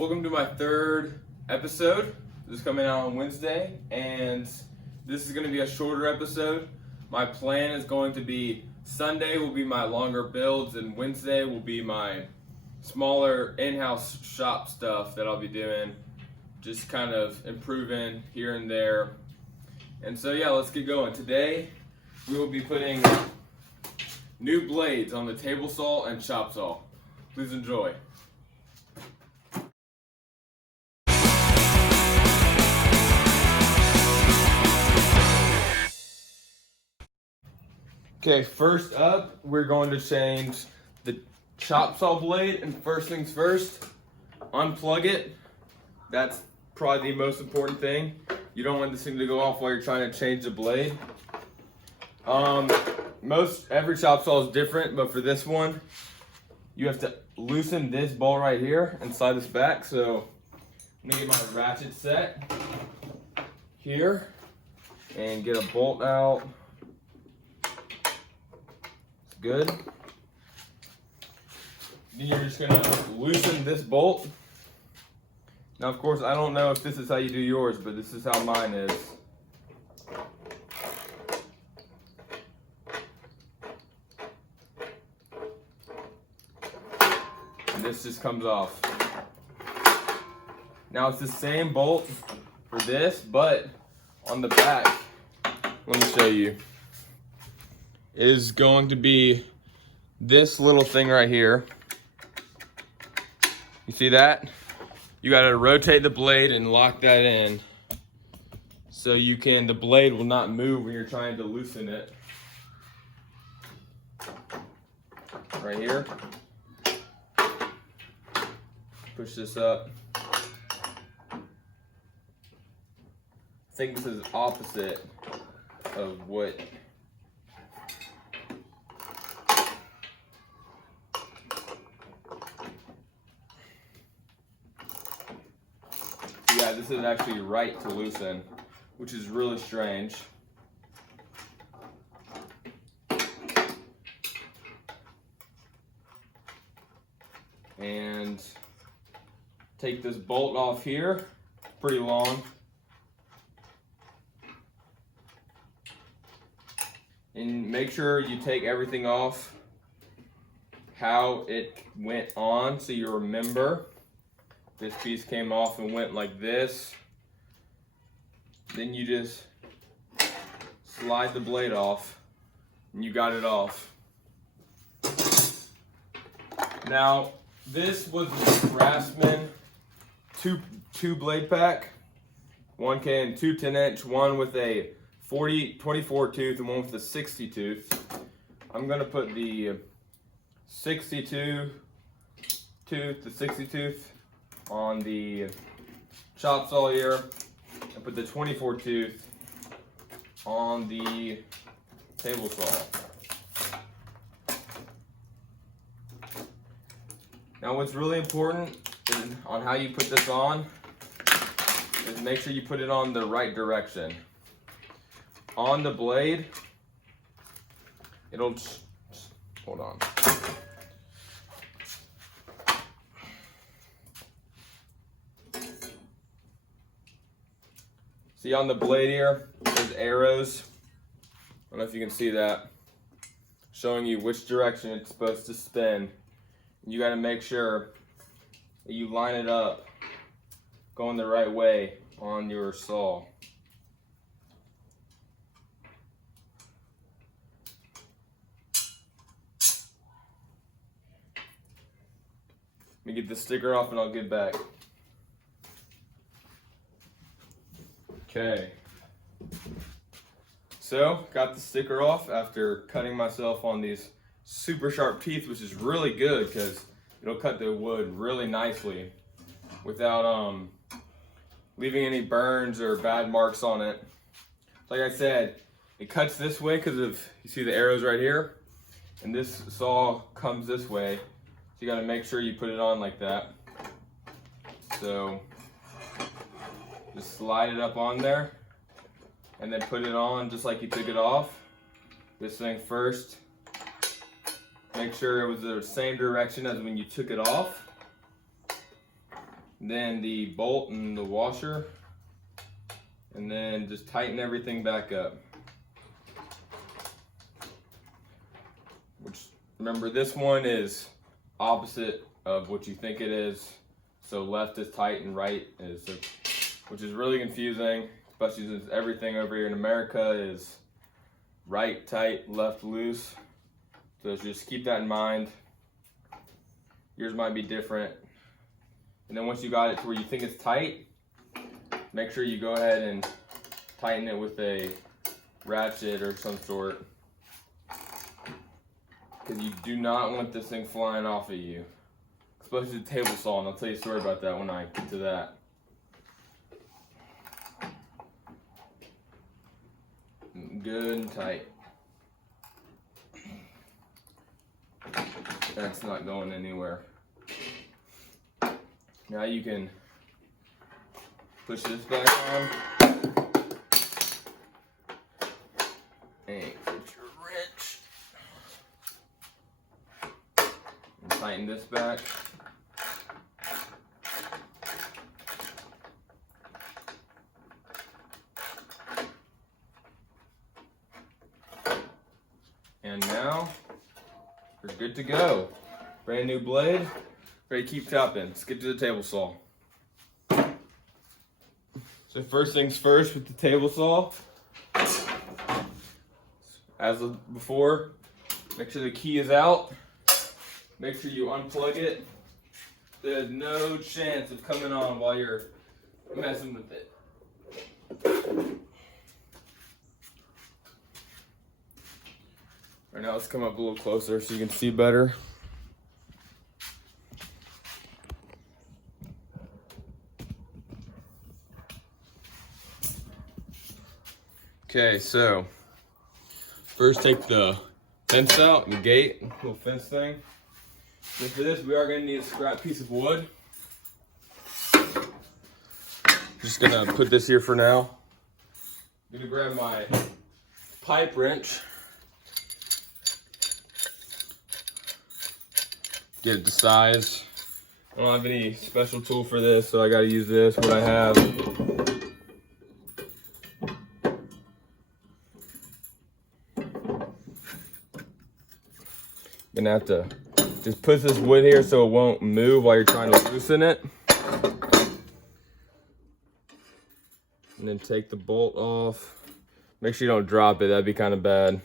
Welcome to my third episode. This is coming out on Wednesday, and this is going to be a shorter episode. My plan is going to be Sunday will be my longer builds, and Wednesday will be my smaller in-house shop stuff that I'll be doing, just kind of improving here and there. And so yeah, let's get going. Today we will be putting new blades on the table saw and chop saw. Please enjoy. Okay, first up, we're going to change the chop saw blade, and first things first, unplug it. That's probably the most important thing. You don't want this thing to go off while you're trying to change the blade. Every chop saw is different, but for this one, you have to loosen this ball right here and slide this back. So I'm gonna get my ratchet set here and get a bolt out. Good. Then you're just gonna loosen this bolt. Now, of course, I don't know if this is how you do yours, but this is how mine is. And this just comes off. Now it's the same bolt for this, but on the back, let me show you, is going to be this little thing right here. You see that? You gotta rotate the blade and lock that in so the blade will not move when you're trying to loosen it. Right here. Push this up. I think this is opposite of what yeah, this is actually right to loosen, which is really strange. And take this bolt off here, pretty long. And make sure you take everything off how it went on so you remember. This piece came off and went like this. Then you just slide the blade off and you got it off. Now, this was the Craftsman two blade pack. One came 2 10-inch, one with a 24 tooth and one with a 60 tooth. I'm gonna put the 62 tooth, the 60 tooth on the chop saw here, and put the 24 tooth on the table saw. Now what's really important on how you put this on is make sure you put it on the right direction. On the blade, hold on. See on the blade here, there's arrows. I don't know if you can see that. Showing you which direction it's supposed to spin. You gotta make sure that you line it up going the right way on your saw. Let me get the sticker off and I'll get back. Okay, so got the sticker off after cutting myself on these super sharp teeth, which is really good because it'll cut the wood really nicely without leaving any burns or bad marks on it. Like I said, it cuts this way because of, you see the arrows right here, and this saw comes this way, so you got to make sure you put it on like that. So just slide it up on there and then put it on just like you took it off. This thing first. Make sure it was the same direction as when you took it off. then the bolt and the washer, and then just tighten everything back up. Which, remember, this one is opposite of what you think it is. So left is tight and right is, which is really confusing, especially since everything over here in America is right tight, left loose. So just keep that in mind. Yours might be different. And then once you got it to where you think it's tight, make sure you go ahead and tighten it with a ratchet or some sort, because you do not want this thing flying off at you, especially the table saw, and I'll tell you a story about that when I get to that. Good and tight. That's not going anywhere. Now you can push this back on and get your wrench and tighten this back. And now we're good to go. Brand new blade, ready to keep chopping. Let's get to the table saw. So first things first with the table saw, as before, make sure the key is out. Make sure you unplug it. There's no chance of coming on while you're messing with it. Right now, let's come up a little closer so you can see better. Okay, so first take the fence out, the gate, little fence thing. And for this, we are going to need a scrap piece of wood. Just going to put this here for now. I'm going to grab my pipe wrench. Get it to size. I don't have any special tool for this, so I got to use this, what I have. Gonna have to just put this wood here so it won't move while you're trying to loosen it. And then take the bolt off. Make sure you don't drop it, that'd be kind of bad.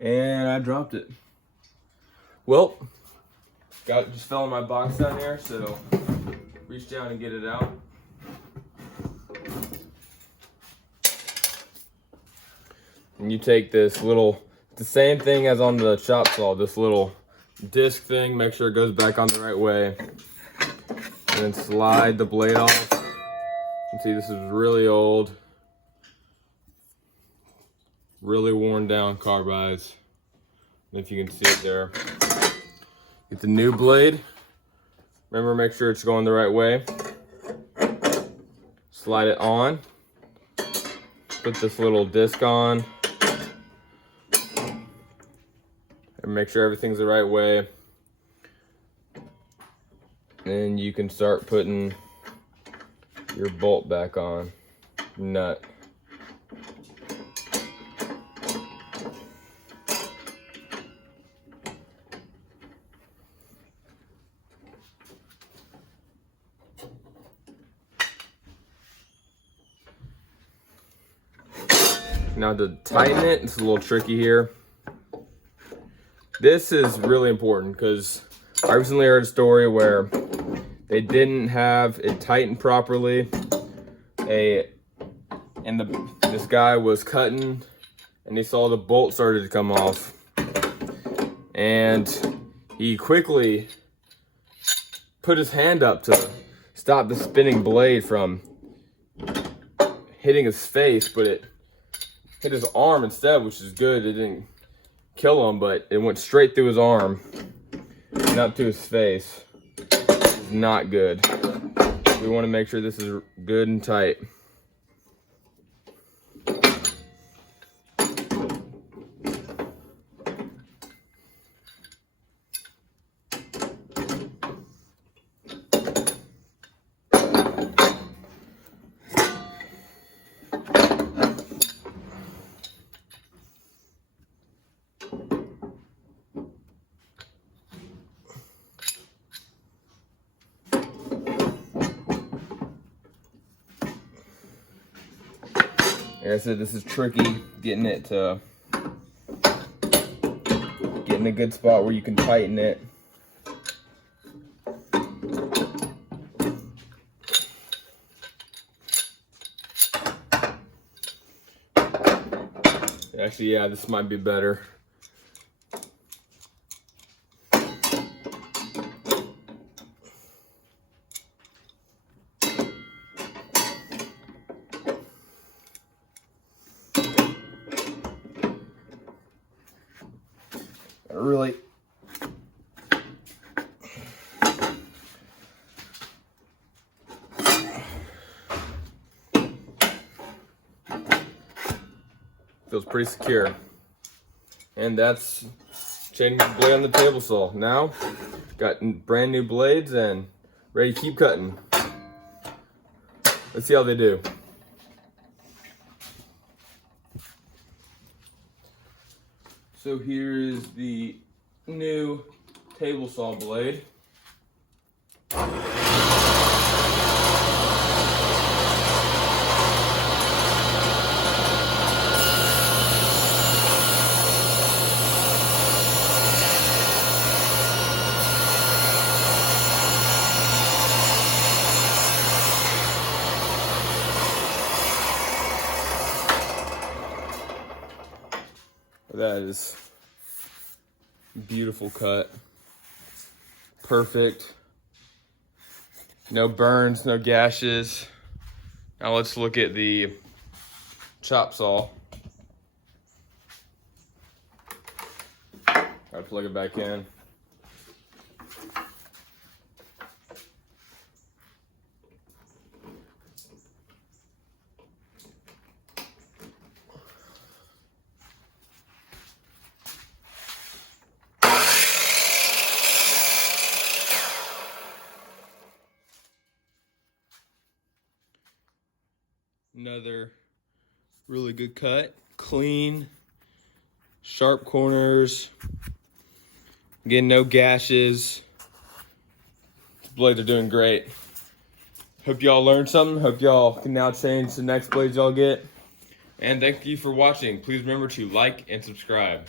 And I dropped it. Well, just fell in my box down here, so reach down and get it out. And you take this little, the same thing as on the chop saw, this little disc thing, make sure it goes back on the right way. And then slide the blade off. You can see this is really old, really worn down carbides. If you can see it there. Get the new blade. Remember, make sure it's going the right way. Slide it on. Put this little disc on. And make sure everything's the right way. Then you can start putting your bolt back on. Nut. Now to tighten it, it's a little tricky here. This is really important because I recently heard a story where they didn't have it tightened properly. This guy was cutting and he saw the bolt started to come off. And he quickly put his hand up to stop the spinning blade from hitting his face, but it hit his arm instead, which is good. It didn't kill him, but it went straight through his arm and up to his face. It's not good. We want to make sure this is good and tight. Like I said, this is tricky, getting it to get in a good spot where you can tighten it. Actually, yeah, this might be better. Really feels pretty secure. And that's changing the blade on the table saw. Now, got brand new blades and ready to keep cutting. Let's see how they do. So here is the new table saw blade. That is beautiful cut. Perfect. No burns, no gashes. Now let's look at the chop saw. Gotta plug it back in. Another really good cut, clean, sharp corners. Again, no gashes. These blades are doing great. Hope y'all learned something. Hope y'all can now change the next blades y'all get. And thank you for watching. Please remember to like and subscribe.